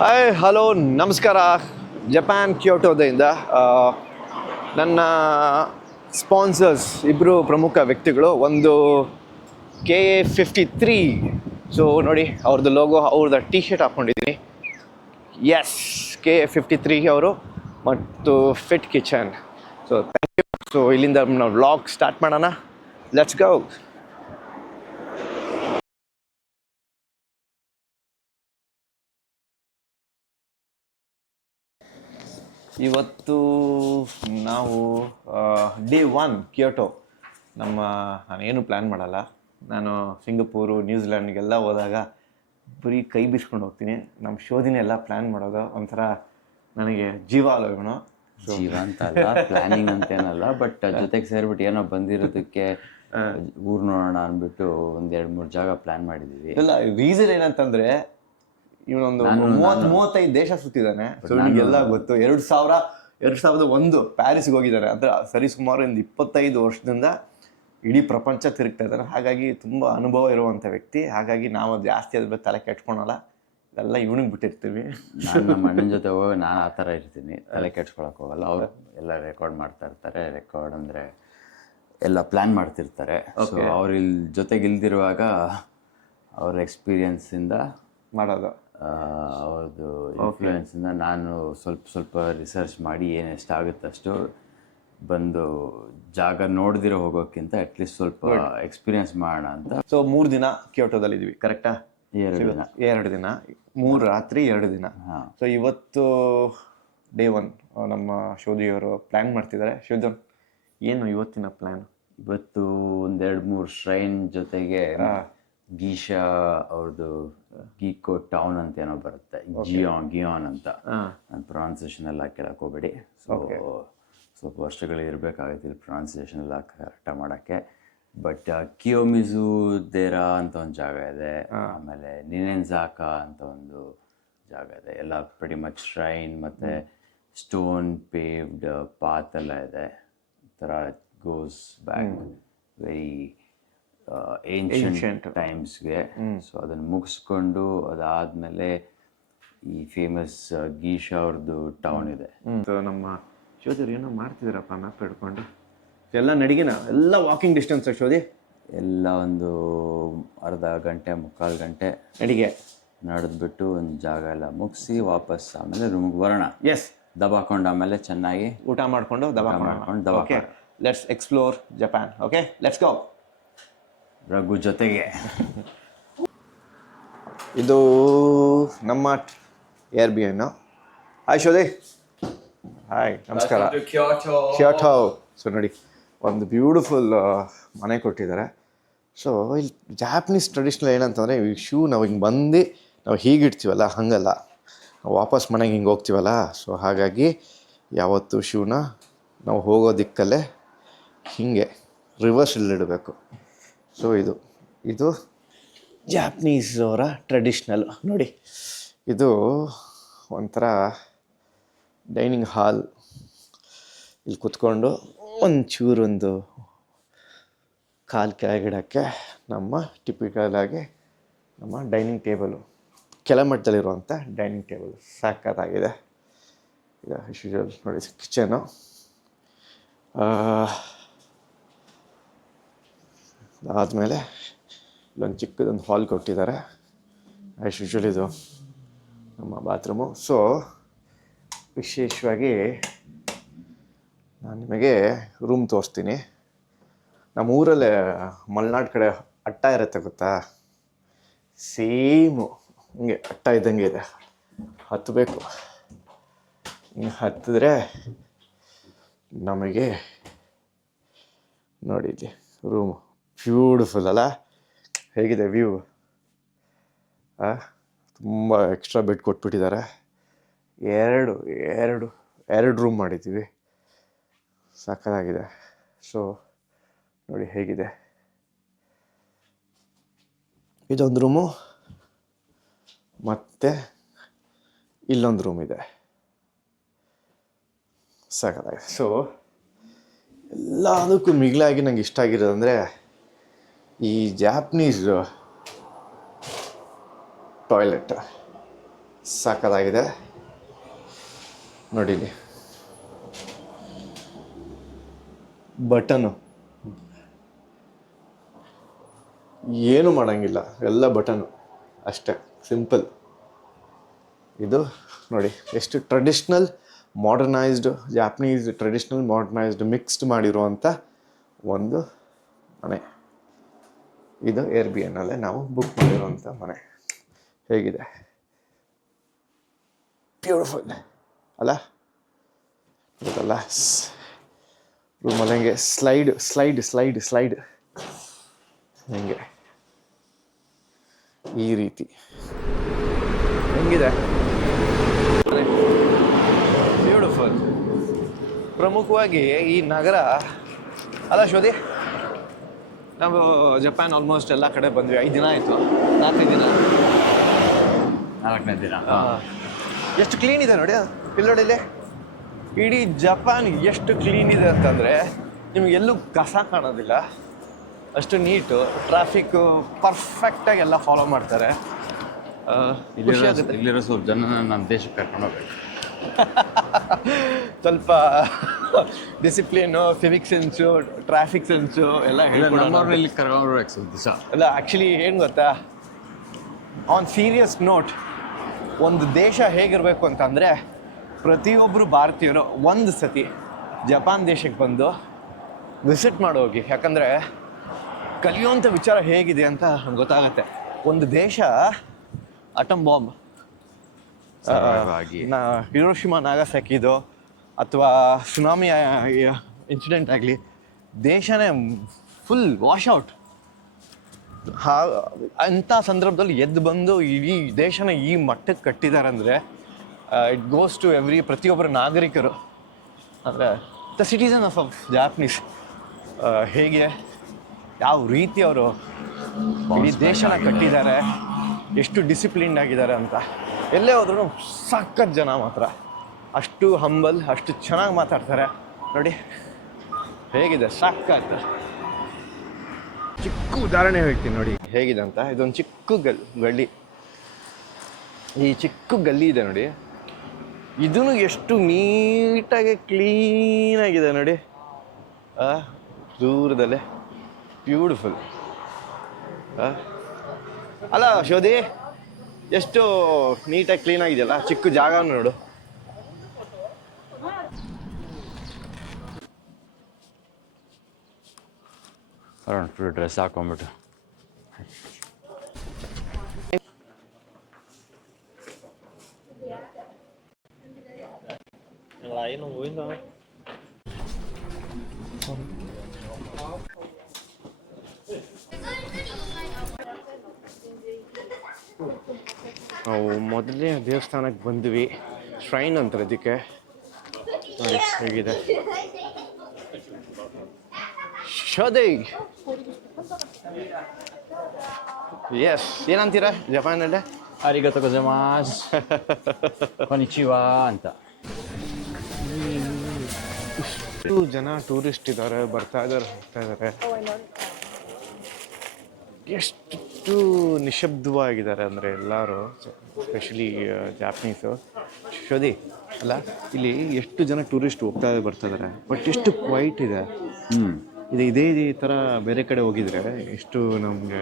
Hi hello ನಮಸ್ಕಾರ. Japan ಕ್ಯೋಟೋದಿಂದ ನನ್ನ ಸ್ಪಾನ್ಸರ್ಸ್ ಇಬ್ಬರು ಪ್ರಮುಖ ವ್ಯಕ್ತಿಗಳು. ಒಂದು K A fifty three so ನೋಡಿ ಅವ್ರದ್ದು ಲೋಗೋ ಅವ್ರದ್ದು ಟಿ ಶರ್ಟ್ ಹಾಕ್ಕೊಂಡಿದ್ದೀನಿ S K A fifty three ಅವರು ಮತ್ತು fit kitchen so thank you so ಇಲ್ಲಿಂದ ನಾವು ವ್ಲಾಗ್ ಸ್ಟಾರ್ಟ್ ಮಾಡೋಣ. ಲೆಟ್ಸ್ ಗೋ ಇವತ್ತು ನಾವು ಡೇ ಒನ್ ಕ್ಯೋಟೋ ನಮ್ಮ ನಾನು ಏನು ಪ್ಲ್ಯಾನ್ ಮಾಡಲ್ಲ. ನಾನು ಸಿಂಗಪೂರು ನ್ಯೂಜಿಲ್ಯಾಂಡ್ಗೆಲ್ಲ ಹೋದಾಗ ಬರೀ ಕೈ ಬಿಸ್ಕೊಂಡು ಹೋಗ್ತೀನಿ. ನಮ್ಮ ಶೋಧಿನ ಎಲ್ಲ ಪ್ಲ್ಯಾನ್ ಮಾಡೋದು. ಒಂಥರ ನನಗೆ ಜೀವ ಅಲ್ಲ ಜೀವ ಅಂತ ಅಲ್ಲ ಪ್ಲಾನಿಂಗ್ ಅಂತೇನಲ್ಲ ಬಟ್ ಜೊತೆಗೆ ಸೇರ್ಬಿಟ್ಟು ಏನೋ ಬಂದಿರೋದಕ್ಕೆ ಊರು ನೋಡೋಣ ಅಂದ್ಬಿಟ್ಟು ಒಂದೆರಡು ಮೂರ್ ಜಾಗ ಪ್ಲ್ಯಾನ್ ಮಾಡಿದ್ದೀವಿ ಇಲ್ಲ ರೀಸನ್ ಏನಂತಂದ್ರೆ ಇವನೊಂದು ಮೂವತ್ ಮೂವತ್ತೈದು ದೇಶ ಸುತ್ತಿದ್ದಾನೆ. ಸೊ ಎಲ್ಲ ಗೊತ್ತು. ಎರಡು ಸಾವಿರ ಎರಡು ಸಾವಿರದ ಒಂದು ಪ್ಯಾರಿಸ್ಗೆ ಹೋಗಿದ್ದಾನೆ ಅಂದ್ರೆ ಸರಿ ಸುಮಾರು ಒಂದು ಇಪ್ಪತ್ತೈದು ವರ್ಷದಿಂದ ಇಡೀ ಪ್ರಪಂಚ ತಿರುಗ್ತಾ ಇದ್ದಾನೆ. ಹಾಗಾಗಿ ತುಂಬ ಅನುಭವ ಇರುವಂಥ ವ್ಯಕ್ತಿ. ಹಾಗಾಗಿ ನಾವು ಜಾಸ್ತಿ ಅದ್ರ ತಲೆ ಕೆಟ್ಕೊಳಲ್ಲ ಎಲ್ಲ ಇವನಿಗೆ ಬಿಟ್ಟಿರ್ತೀವಿ. ನಾನು ನಮ್ಮ ಅಣ್ಣನ ಜೊತೆ ಹೋಗಿ ನಾನು ಆ ಥರ ಇರ್ತೀನಿ. ತಲೆ ಕೆಡ್ಸ್ಕೊಳಕ್ಕೆ ಹೋಗಲ್ಲ. ಅವ್ರು ಎಲ್ಲ ರೆಕಾರ್ಡ್ ಮಾಡ್ತಾ ಇರ್ತಾರೆ. ರೆಕಾರ್ಡ್ ಅಂದ್ರೆ ಎಲ್ಲ ಪ್ಲಾನ್ ಮಾಡ್ತಿರ್ತಾರೆ. ಅವ್ರ ಇಲ್ಲಿ ಜೊತೆಗೆ ಇಲ್ದಿರುವಾಗ ಅವ್ರ ಎಕ್ಸ್ಪೀರಿಯನ್ಸ್ ಇಂದ ಮಾಡೋದು. ಅವ್ರದ್ದು ಇನ್ಫ್ಲೂಯೆನ್ಸಿಂದ ನಾನು ಸ್ವಲ್ಪ ಸ್ವಲ್ಪ ರಿಸರ್ಚ್ ಮಾಡಿ ಏನು ಎಷ್ಟಾಗುತ್ತೆ ಅಷ್ಟು ಬಂದು ಜಾಗ ನೋಡ್ದಿರೋ ಹೋಗೋಕ್ಕಿಂತ ಅಟ್ಲೀಸ್ಟ್ ಸ್ವಲ್ಪ ಎಕ್ಸ್ಪೀರಿಯನ್ಸ್ ಮಾಡೋಣ ಅಂತ. ಸೊ ಮೂರು ದಿನ ಕ್ಯೋಟೋದಲ್ಲಿ ಇದೀವಿ ಕರೆಕ್ಟಾ ಎರಡು ದಿನ. ಎರಡು ದಿನ. ಮೂರು ರಾತ್ರಿ ಎರಡು ದಿನ. ಸೊ ಇವತ್ತು ಡೇ ಒನ್ ನಮ್ಮ ಶೋಧಿಯವರು ಪ್ಲ್ಯಾನ್ ಮಾಡ್ತಿದ್ದಾರೆ ಶೋಧನ್ ಏನು ಇವತ್ತಿನ ಪ್ಲ್ಯಾನ್ ಇವತ್ತು ಒಂದೆರಡು ಮೂರು ಶ್ರೈನ್ ಜೊತೆಗೆ ಗೀಶಾ ಅವ್ರದ್ದು ಗೀಕೋ ಟೌನ್ ಅಂತ ಏನೋ ಬರುತ್ತೆ. ಜಿಯಾನ್ ಗಿಯಾನ್ ಅಂತ. ನಾನು ಪ್ರೊನೌನ್ಸಿಯೇಷನ್ ಎಲ್ಲ ಕೇಳಕ್ ಹೋಗ್ಬೇಡಿ. ಸೊ ಸ್ವಲ್ಪ ವರ್ಷಗಳು ಇರಬೇಕಾಗುತ್ತೆ ಇಲ್ಲಿ ಪ್ರೊನೌನ್ಸಿಯೇಷನ್ ಎಲ್ಲ ಕರೆಕ್ಟಾಗಿ ಮಾಡೋಕ್ಕೆ. ಬಟ್ ಕಿಯೋಮಿಝು ದೇರಾ ಅಂತ ಒಂದು ಜಾಗ ಇದೆ. ಆಮೇಲೆ ನಿನೆನ್ಜಾಕಾ ಅಂತ ಒಂದು ಜಾಗ ಇದೆ. ಎಲ್ಲ ಪ್ರೆಡಿ ಮಚ್ ಶ್ರೈನ್ ಮತ್ತು ಸ್ಟೋನ್ ಪೇವ್ಡ್ ಪಾತ್ ಎಲ್ಲ ಇದೆ. ಥರ ಗೋಸ್ ಬ್ಯಾಕ್ ವೆರಿ ಏನ್ಷಿಯಂಟ್ ಟೈಮ್ಸ್ಗೆ ಸೊ ಅದನ್ನು ಮುಗಿಸ್ಕೊಂಡು ಅದಾದಮೇಲೆ ಈ ಫೇಮಸ್ ಗೀಶಾ ಅವ್ರದ್ದು ಟೌನ್ ಇದೆ. ಸೊ ನಮ್ಮ ಶೋಧರ್ ಏನೋ ಮಾಡ್ತಿದ್ದೀರಪ್ಪ ಮ್ಯಾಪ್ ಹಿಡ್ಕೊಂಡು ಎಲ್ಲ ನಡಿಗೆನ? ಎಲ್ಲ ವಾಕಿಂಗ್ ಡಿಸ್ಟೆನ್ಸ್ ಶೋಧಿ? ಎಲ್ಲ ಒಂದು ಅರ್ಧ ಗಂಟೆ ಮುಕ್ಕಾಲು ಗಂಟೆ ನಡಿಗೆ. ನಡೆದ್ಬಿಟ್ಟು ಒಂದು ಜಾಗ ಎಲ್ಲ ಮುಗಿಸಿ ವಾಪಸ್ ಆಮೇಲೆ ರೂಮ್ಗೆ ಬರೋಣ. ಎಸ್ ದಬಾಕೊಂಡು ಆಮೇಲೆ ಚೆನ್ನಾಗಿ ಊಟ ಮಾಡಿಕೊಂಡು ದಬಾ ಮಾಡ್ಕೊಂಡು ದಬಾ let's explore Japan okay let's go Raghu ಜೊತೆಗೆ. ಇದು ನಮ್ಮ ಏರ್ ಬಿ ಎನ್ ಹಾಯ್ ಶೋದೆ ಹಾಯ್ ನಮಸ್ಕಾರ ಕ್ಯೋಟೋ ಸೊ ನೋಡಿ ಒಂದು ಬ್ಯೂಟಿಫುಲ್ ಮನೆ ಕೊಟ್ಟಿದ್ದಾರೆ. ಸೊ ಇಲ್ಲಿ ಜಾಪನೀಸ್ ಟ್ರೆಡಿಷ್ನಲ್ ಏನಂತಂದರೆ ಈ ಶೂ ನಾವು ಹಿಂಗೆ ಬಂದು ನಾವು ಹೀಗಿಡ್ತೀವಲ್ಲ ಹಾಗಲ್ಲ. ನಾವು ವಾಪಸ್ ಮನೆಗೆ ಹಿಂಗೆ ಹೋಗ್ತೀವಲ್ಲ ಸೊ ಹಾಗಾಗಿ ಯಾವತ್ತು ಶೂನ ನಾವು ಹೋಗೋ ದಿಕ್ಕಲ್ಲೇ ಹೀಗೆ ರಿವರ್ಸಲ್ಲಿ ಇಡಬೇಕು. ಸೊ ಇದು ಇದು ಜಾಪ್ನೀಸ್ ಅವರ ಟ್ರೆಡಿಷ್ನಲ್ ನೋಡಿ. ಇದು ಒಂಥರ ಡೈನಿಂಗ್ ಹಾಲ್ ಇಲ್ಲಿ ಕುತ್ಕೊಂಡು ಒಂಚೂರೊಂದು ಕಾಲು ಕೆಳಗಿಡೋಕ್ಕೆ ನಮ್ಮ ಟಿಪಿಕಲ್ ಆಗಿ ನಮ್ಮ ಡೈನಿಂಗ್ ಟೇಬಲು ಕೆಳಮಟ್ಟದಲ್ಲಿರುವಂಥ ಡೈನಿಂಗ್ ಟೇಬಲ್ ಸಾಕತ್ತಾಗಿದೆ ಇದು ಯೂಶುವಲ್ ನೋಡಿ ಕಿಚನು ಅದಾದಮೇಲೆ ಇಲ್ಲೊಂದು ಚಿಕ್ಕದೊಂದು ಹಾಲ್ ಕೊಟ್ಟಿದ್ದಾರೆ. ಆ್ಯಸ್ ಯೂಶುವಲ್ ಇದು ನಮ್ಮ ಬಾತ್ರೂಮು ಸೊ ವಿಶೇಷವಾಗಿ ನಾನು ನಿಮಗೆ ರೂಮ್ ತೋರಿಸ್ತೀನಿ. ನಮ್ಮ ಊರಲ್ಲೇ ಮಲೆನಾಡು ಕಡೆ ಅಟ್ಟ ಇರುತ್ತೆ ಗೊತ್ತಾ? ಸೇಮು ಹಿಂಗೆ ಅಟ್ಟ ಇದ್ದಂಗೆ ಇದೆ. ಹತ್ತಬೇಕು ಹಿಂಗೆ ಹತ್ತಿದ್ರೆ ನಮಗೆ ನೋಡಿ ಇಲ್ಲಿ ರೂಮು ಬ್ಯೂಟಿಫುಲ್ ಅಲ್ಲ? ಹೇಗಿದೆ ವ್ಯೂ ತುಂಬ ಎಕ್ಸ್ಟ್ರಾ ಬೆಡ್ ಕೊಟ್ಬಿಟ್ಟಿದ್ದಾರೆ. ಎರಡು ಎರಡು ಎರಡು ರೂಮ್ ಮಾಡಿದ್ದೀವಿ. ಸಾಕಾಗಿದೆ ಸೊ ನೋಡಿ ಹೇಗಿದೆ. ಇದೊಂದು ರೂಮು ಮತ್ತು ಇಲ್ಲೊಂದು ರೂಮ್ ಇದೆ. ಸಕ್ಕತ್ತಾಗಿದೆ. ಸೊ ಎಲ್ಲದಕ್ಕೂ ಮಿಗಿಲಾಗಿ ನಂಗೆ ಇಷ್ಟ ಆಗಿರೋದಂದರೆ ಈ ಜಾಪ್ನೀಸ್ ಟಾಯ್ಲೆಟ್ ಸಾಕದಾಗಿದೆ ನೋಡಿ ಇಲ್ಲಿ ಬಟನು. ಏನು ಮಾಡೋಂಗಿಲ್ಲ. ಎಲ್ಲ ಬಟನು. ಅಷ್ಟೇ. ಸಿಂಪಲ್. ಇದು ನೋಡಿ, ಎಷ್ಟು traditional modernised Japanese traditional modernised mixed ಮಾಡಿರುವಂಥ ಒಂದು ಮನೆ ಇದು ಏರ್ ಬಿ ಎನ್ನಲ್ಲೇ ನಾವು ಬುಕ್ ಮಾಡಿರುವಂಥ ಮನೆ. ಹೇಗಿದೆ? ಬ್ಯೂಟಿಫುಲ್ ಅಲ್ಲ? ಗೊತ್ತಲ್ಲ? ರೂಮಲ್ಲಿ ಹಂಗೆ? ಸ್ಲೈಡ್ ಸ್ಲೈಡ್ ಸ್ಲೈಡ್ ಸ್ಲೈಡ್ ಹಂಗೆ? ಈ ರೀತಿ. ಹೆಂಗಿದೆ? ಬ್ಯೂಟಿಫುಲ್ ಪ್ರಮುಖವಾಗಿ ಈ ನಗರ. ಅಲ್ಲ ಶ್ವದಿ ನಾವು ಜಪಾನ್ ಆಲ್ಮೋಸ್ಟ್ ಎಲ್ಲ ಕಡೆ ಬಂದ್ವಿ. ಐದು ದಿನ ಆಯಿತು. ನಾಲ್ಕೈದು ದಿನ. ನಾಲ್ಕನೇ ದಿನ. ಎಷ್ಟು ಕ್ಲೀನ್ ಇದೆ ನೋಡಿ ಇಲ್ಲಿ ನೋಡಿ ಇಲ್ಲಿ ಇಡೀ ಜಪಾನ್ ಎಷ್ಟು ಕ್ಲೀನ್ ಇದೆ ಅಂತಂದರೆ ನಿಮ್ಗೆ ಎಲ್ಲೂ ಕಸ ಕಾಣೋದಿಲ್ಲ. ಅಷ್ಟು ನೀಟು. ಟ್ರಾಫಿಕ್ಕು ಪರ್ಫೆಕ್ಟಾಗಿ ಎಲ್ಲ ಫಾಲೋ ಮಾಡ್ತಾರೆ. ಇಲ್ಲಿರೋ ಇಲ್ಲಿರೋ ಸ್ವಲ್ಪ ಜನ ನಮ್ಮ ದೇಶಕ್ಕೆ ಕರ್ಕೊಂಡು ಹೋಗ್ಬೇಕು. ಸ್ವಲ್ಪ discipline civic sense traffic sense ಎಲ್ಲ ಸ್ವಲ್ಪ ದಿವಸ ಅಲ್ಲ ಆ್ಯಕ್ಚುಲಿ ಏನು ಗೊತ್ತಾ? ಆನ್ ಸೀರಿಯಸ್ ನೋಟ್ ಒಂದು ದೇಶ ಹೇಗಿರಬೇಕು ಅಂತಂದರೆ ಪ್ರತಿಯೊಬ್ಬರು ಭಾರತೀಯರು ಒಂದು ಸತಿ ಜಪಾನ್ ದೇಶಕ್ಕೆ ಬಂದು ವಿಸಿಟ್ ಮಾಡೋಗಿ ಯಾಕಂದರೆ ಕಲಿಯುವಂಥ ವಿಚಾರ ಹೇಗಿದೆ ಅಂತ ಗೊತ್ತಾಗತ್ತೆ. ಒಂದು ದೇಶ ಅಟಮ್ ಬಾಂಬ್ ಹಿರೋಶಿಮಾ ನಾಗಸಾಕಿದು ಅಥವಾ ಸುನಾಮಿ ಇನ್ಸಿಡೆಂಟ್ ಆಗಲಿ ದೇಶನೇ ಫುಲ್ ವಾಶ್ ಔಟ್ ಹಾ ಅಂಥ ಸಂದರ್ಭದಲ್ಲಿ ಎದ್ದು ಬಂದು ಇಡೀ ದೇಶನ ಈ ಮಟ್ಟಕ್ಕೆ ಕಟ್ಟಿದ್ದಾರೆ ಅಂದರೆ ಇಟ್ ಗೋಸ್ ಟು ಎವ್ರಿ ಪ್ರತಿಯೊಬ್ಬರ ನಾಗರಿಕರು. ಅಂದರೆ the citizen of of Japanese ಹೇಗೆ ಯಾವ ರೀತಿ ಅವರು ಇಡೀ ದೇಶನ ಕಟ್ಟಿದ್ದಾರೆ ಎಷ್ಟು ಡಿಸಿಪ್ಲಿನ್ಡ್ ಆಗಿದ್ದಾರೆ ಅಂತ. ಎಲ್ಲೇ ಹೋದ್ರೂ ಸಖತ್ ಜನ ಮಾತ್ರ ಅಷ್ಟು ಹಂಬಲ್ ಅಷ್ಟು ಚೆನ್ನಾಗಿ ಮಾತಾಡ್ತಾರೆ. ನೋಡಿ ಹೇಗಿದೆ? ಸಾಕಾಗ್ತದೆ ಚಿಕ್ಕ ಉದಾಹರಣೆ ಹೇಳ್ತೀನಿ ನೋಡಿ. ಹೇಗಿದೆ ಅಂತ? ಇದೊಂದು ಚಿಕ್ಕ ಗಲ್ ಗಲ್ಲಿ. ಈ ಚಿಕ್ಕ ಗಲ್ಲಿ ಇದೆ ನೋಡಿ. ಇದೂ ಎಷ್ಟು ನೀಟಾಗಿ ಕ್ಲೀನಾಗಿದೆ ನೋಡಿ. ದೂರದಲ್ಲೇ. ಬ್ಯೂಟಿಫುಲ್ ಅಲ್ಲ ಶೋಧಿ ಎಷ್ಟು ನೀಟಾಗಿ ಕ್ಲೀನ್ ಆಗಿದೆಯಲ್ಲ? ಚಿಕ್ಕ ಜಾಗ ನೋಡು. ಅರೌಂಡ್ ಫುಲ್ ಡ್ರೆಸ್ ಹಾಕೊಂಡ್ಬಿಟ್ಟು. ನಾವು ಮೊದಲನೇ ದೇವಸ್ಥಾನಕ್ಕೆ ಬಂದ್ವಿ. ಶ್ರೈನ್ ಅಂತಾರೆ ಇದಕ್ಕೆ. ನೋಡಿ ಹೇಗಿದೆ. ಶೋಧೆ ಎಸ್ ಏನಂತೀರಾ? ಜಪಾನಲ್ಲೇ? ಅರಿಗತ ಗೊಜಮಾಸ್ ಕೊನಿಚಿವಾ ಅಂತ. ಎಷ್ಟು ಜನ ಟೂರಿಸ್ಟ್ ಇದ್ದಾರೆ ಬರ್ತಾ ಇದ್ದಾರೆ ಹೋಗ್ತಾ ಇದ್ದಾರೆ ಎಷ್ಟು ನಿಶಬ್ದವಾಗಿದ್ದಾರೆ ಅಂದರೆ ಎಲ್ಲರೂ ಸ್ಪೆಷಲಿ ಜಾಪನೀಸು ಶೋದಿ ಅಲ್ಲ ಇಲ್ಲಿ ಎಷ್ಟು ಜನ ಟೂರಿಸ್ಟ್ ಹೋಗ್ತಾ ಇದ್ದಾರೆ ಬರ್ತಾ ಇದ್ದಾರೆ ಬಟ್ ಎಷ್ಟು ಕ್ವೈಟ್ ಇದೆ. ಹ್ಞೂ ಇದು ಇದೇ ಈ ಥರ ಬೇರೆ ಕಡೆ ಹೋಗಿದ್ರೆ ಎಷ್ಟು ನಮಗೆ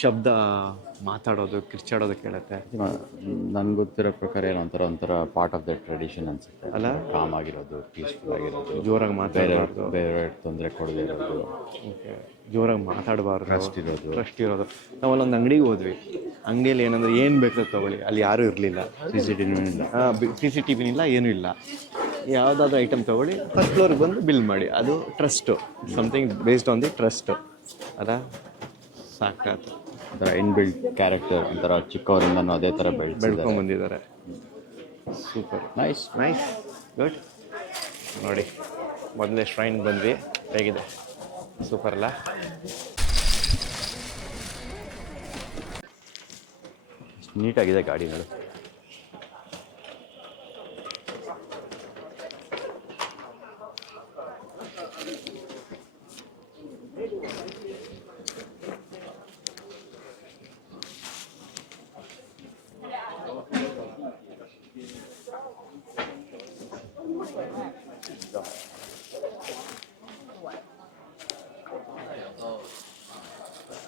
ಶಬ್ದ ಮಾತಾಡೋದು ಕಿರ್ಚಾಡೋದು ಕೇಳುತ್ತೆ. ನನ್ಗೆ ಗೊತ್ತಿರೋ ಪ್ರಕಾರ ಏನೋ ಒಂಥರ ಒಂಥರ ಪಾರ್ಟ್ ಆಫ್ ದ ಟ್ರೆಡಿಷನ್ ಅನ್ಸುತ್ತೆ. ಅಲ್ಲ? ಕಾಮ್ ಆಗಿರೋದು ಪೀಸ್ಫುಲ್ ಆಗಿರೋದು ಜೋರಾಗಿ ಬೇರೆ ಮಾತಾಡಬಾರ್ದು. ಬೇರೆ ತೊಂದರೆ ಕೊಡದೇ ಇರೋದು. ಜೋರಾಗಿ ಮಾತಾಡಬಾರ್ದು. ಟ್ರಸ್ಟ್ ಇರೋದು. ಟ್ರಸ್ಟ್ ಇರೋದು. ನಾವು ಅಲ್ಲೊಂದು ಅಂಗಡಿಗೆ ಹೋದ್ವಿ. ಅಂಗಡಿಯಲ್ಲಿ ಏನಂದ್ರೆ ಏನು ಬೇಕು ತಗೊಳ್ಳಿ. ಅಲ್ಲಿ ಯಾರೂ ಇರಲಿಲ್ಲ. ಸಿ ಸಿ ಟಿ ಇಲ್ಲ ಸಿ ಸಿ ಟಿ ವಿನಿಲ್ಲ ಏನೂ ಇಲ್ಲ. ಯಾವುದಾದ್ರೂ ಐಟಮ್ ತಗೊಳ್ಳಿ. ಫಸ್ಟ್ ಫ್ಲೋರ್ಗೆ ಬಂದು ಬಿಲ್ ಮಾಡಿ. ಅದು trust something based on the trust ಅದ? ಸಾಕಾಯ್ತು ಒಂಥರ ಇನ್ಬಿಲ್ಡ್ ಕ್ಯಾರೆಕ್ಟರ್ ಒಂಥರ ಚಿಕ್ಕವರಿಂದನೂ ಅದೇ ಥರ ಬೆಳ್ ಬೆಳ್ಕೊಂಡ್ ಬಂದಿದ್ದಾರೆ. ಸೂಪರ್ ನೈಸ್ ನೈಸ್ ಗುಡ್ ನೋಡಿ ಮೊದಲೇ ಶ್ರೈನ್ ಬಂದ್ವಿ. ಹೇಗಿದೆ? ಸೂಪರ್ ಅಲ್ಲ? ನೀಟಾಗಿದೆ ಗಾಡಿಗಳು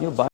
ನೀವು ಬಾ